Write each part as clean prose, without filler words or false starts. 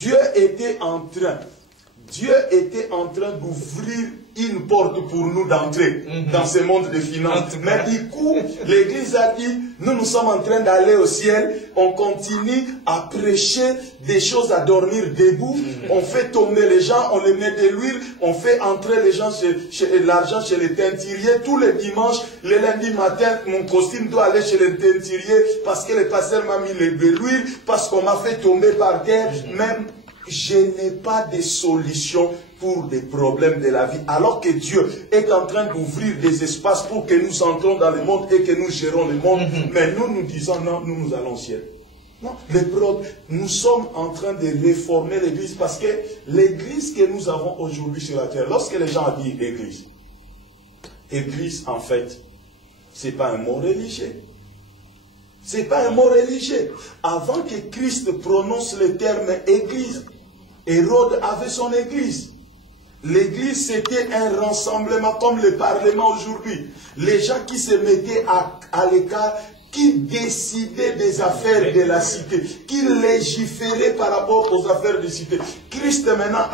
Dieu était en train d'ouvrir une porte pour nous d'entrer dans ce monde de finances. Mais du coup, l'Église a dit, nous sommes en train d'aller au ciel, on continue à prêcher des choses à dormir debout, on fait tomber les gens, on les met de l'huile, on fait entrer les gens l'argent chez les teinturiers. Tous les dimanches, le lundi matin, mon costume doit aller chez les teinturiers parce que le pasteur m'a mis de l'huile, parce qu'on m'a fait tomber par terre. Même je n'ai pas de solution pour des problèmes de la vie, alors que Dieu est en train d'ouvrir des espaces pour que nous entrons dans le monde et que nous gérons le monde. Mais nous disons non, nous allons au ciel. Non, nous sommes en train de réformer l'Église parce que l'Église que nous avons aujourd'hui sur la terre, lorsque les gens disent Église, Église en fait, c'est pas un mot religieux. C'est pas un mot religieux. Avant que Christ prononce le terme Église, Hérode avait son Église. L'Église, c'était un rassemblement comme le Parlement aujourd'hui. Les gens qui se mettaient à l'écart, qui décidaient des affaires de la cité, qui légiféraient par rapport aux affaires de la cité. Christ maintenant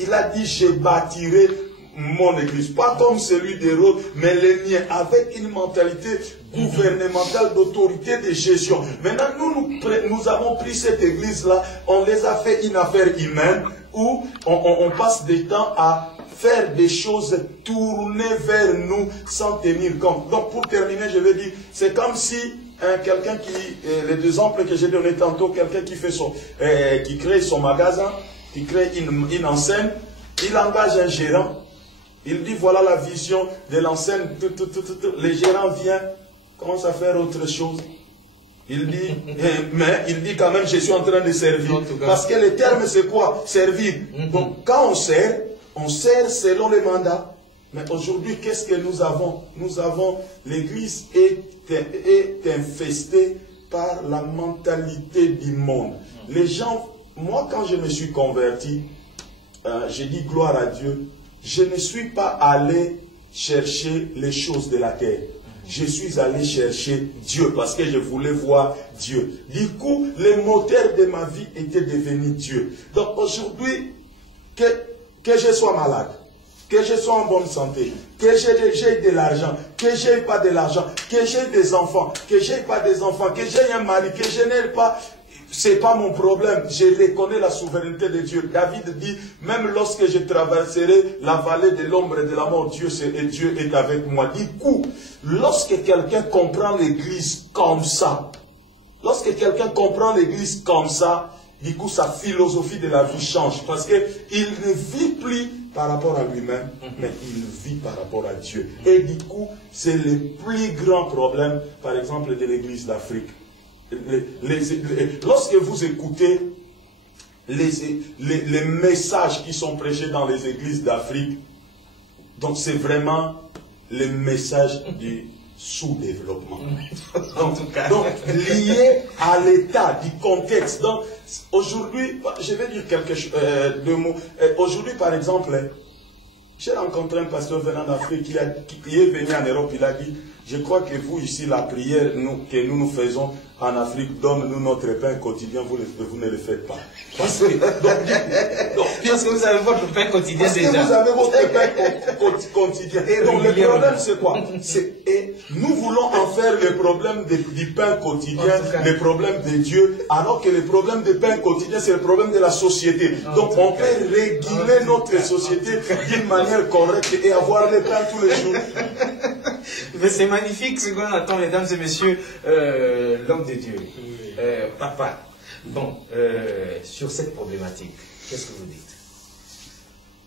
il a dit, je bâtirai mon Église. Pas comme celui d'Hérode, mais le mien, avec une mentalité gouvernementale d'autorité de gestion. Maintenant, nous avons pris cette Église-là, on les a fait une affaire humaine, où on passe du temps à faire des choses tournées vers nous sans tenir compte. Donc pour terminer, je vais dire, c'est comme si quelqu'un qui, les deux exemples que j'ai donnés tantôt, quelqu'un qui fait qui crée son magasin, qui crée une enseigne, il engage un gérant, il dit voilà la vision de l'enseigne, le gérant vient, commence à faire autre chose. Il dit, mais il dit quand même, je suis en train de servir. Parce que le terme, c'est quoi? Servir. Donc, quand on sert selon les mandats. Mais aujourd'hui, qu'est-ce que nous avons? Nous avons, l'Église est infestée par la mentalité du monde. Les gens, moi, quand je me suis converti, j'ai dit gloire à Dieu, je ne suis pas allé chercher les choses de la terre. Je suis allé chercher Dieu parce que je voulais voir Dieu. Du coup, le moteur de ma vie était devenu Dieu. Donc aujourd'hui, que je sois malade, que je sois en bonne santé, que j'ai de l'argent, que je n'ai pas de l'argent, que j'ai des enfants, que je n'ai pas des enfants, que j'ai un mari, que je n'ai pas... C'est pas mon problème. Je reconnais la souveraineté de Dieu. David dit, même lorsque je traverserai la vallée de l'ombre et de la mort, Dieu est avec moi. Du coup, lorsque quelqu'un comprend l'Église comme ça, du coup, sa philosophie de la vie change. Parce qu'il ne vit plus par rapport à lui-même, mais il vit par rapport à Dieu. Et du coup, c'est le plus grand problème, par exemple, de l'Église d'Afrique. Lorsque vous écoutez les messages qui sont prêchés dans les églises d'Afrique, donc c'est vraiment le message du sous-développement. Donc lié à l'état, du contexte. Donc aujourd'hui, je vais dire deux mots. Aujourd'hui, par exemple, j'ai rencontré un pasteur venant d'Afrique qui est venu en Europe, il a dit, je crois que vous ici, la prière que nous faisons en Afrique, donne-nous notre pain quotidien, vous ne le faites pas. Parce que, parce que vous avez votre pain quotidien déjà. Parce que vous avez votre pain quotidien. Et donc le problème c'est quoi? Nous voulons en faire le problème du pain quotidien, le problème de Dieu, alors que le problème du pain quotidien c'est le problème de la société. Donc on peut réguler notre société d'une manière correcte et avoir le pain tous les jours. C'est magnifique ce qu'on attend, mesdames et messieurs, l'homme de Dieu. Papa, bon, sur cette problématique, qu'est-ce que vous dites?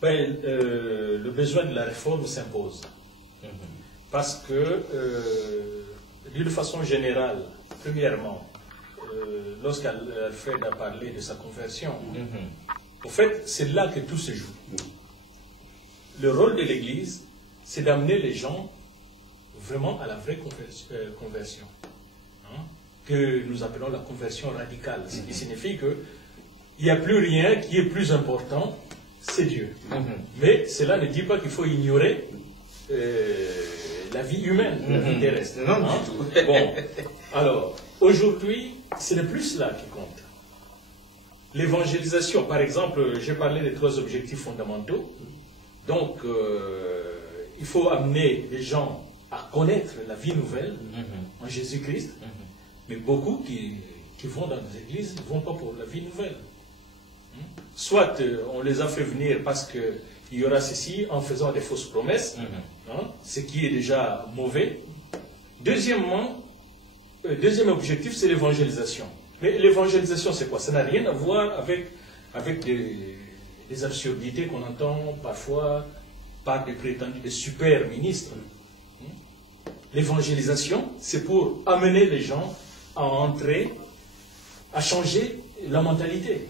Ben, le besoin de la réforme s'impose. Parce que, d'une façon générale, premièrement, lorsqu'Alfred a parlé de sa conversion, en fait, c'est là que tout se joue. Le rôle de l'Église, c'est d'amener les gens vraiment à la vraie conversion, hein, que nous appelons la conversion radicale, ce qui signifie qu'il n'y a plus rien qui est plus important, c'est Dieu. Mais cela ne dit pas qu'il faut ignorer la vie humaine, la vie terrestre. Non, hein. du tout. Bon, alors, aujourd'hui, ce n'est plus cela qui compte. l'évangélisation, par exemple, j'ai parlé des 3 objectifs fondamentaux. Donc, il faut amener les gens à connaître la vie nouvelle en Jésus-Christ. Mais beaucoup qui vont dans les églises ne vont pas pour la vie nouvelle. Soit on les a fait venir parce qu'il y aura ceci en faisant des fausses promesses, ce qui est déjà mauvais. Deuxièmement, deuxième objectif, c'est l'évangélisation. Mais l'évangélisation, c'est quoi? Ça n'a rien à voir avec des absurdités qu'on entend parfois par des prétendus, des super ministres. L'évangélisation, c'est pour amener les gens à entrer, à changer la mentalité.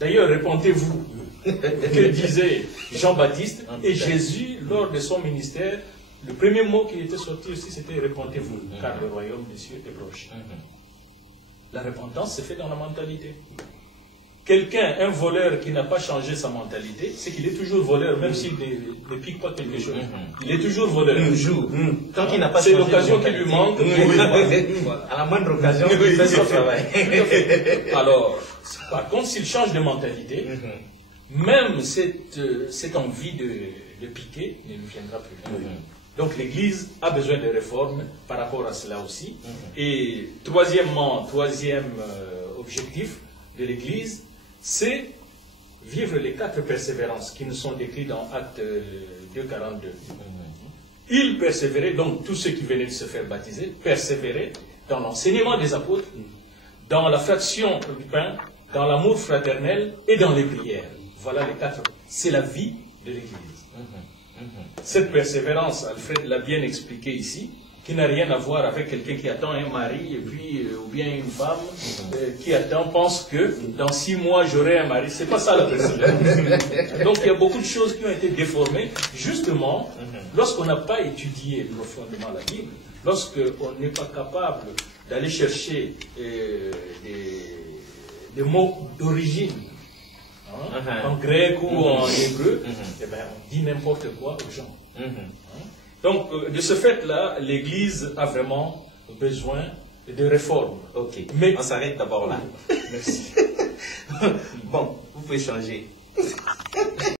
D'ailleurs, répondez-vous, que disait Jean-Baptiste et Jésus lors de son ministère. Le premier mot qui était sorti aussi, c'était « répentez-vous, car le royaume des cieux est proche ». La repentance se fait dans la mentalité. Quelqu'un, un voleur qui n'a pas changé sa mentalité, c'est qu'il est toujours voleur, même s'il ne pique pas quelque chose. Il est toujours voleur. Toujours. Tant qu'il n'a pas changé. C'est l'occasion qui lui manque. À la moindre occasion, il fait son travail. Alors, par contre, s'il change de mentalité, même cette envie de piquer ne lui viendra plus. Donc l'Église a besoin de réformes par rapport à cela aussi. Et troisième objectif de l'Église, c'est vivre les 4 persévérances qui nous sont décrites dans Actes 2:42. Ils persévéraient, donc tous ceux qui venaient de se faire baptiser, persévéraient dans l'enseignement des apôtres, dans la fraction du pain, dans l'amour fraternel et dans les prières. Voilà les 4. C'est la vie de l'Église. Cette persévérance, Alfred l'a bien expliqué ici, qui n'a rien à voir avec quelqu'un qui attend un mari, et puis, ou bien une femme qui attend, pense que dans 6 mois j'aurai un mari. C'est pas ça la persévérance. Donc il y a beaucoup de choses qui ont été déformées, justement, lorsqu'on n'a pas étudié profondément la Bible, lorsqu'on n'est pas capable d'aller chercher des mots d'origine, en grec ou en hébreu, eh ben, on dit n'importe quoi aux gens. Donc, de ce fait-là, l'Église a vraiment besoin de réformes. Ok, mais on s'arrête d'abord là. Merci. Bon, vous pouvez changer.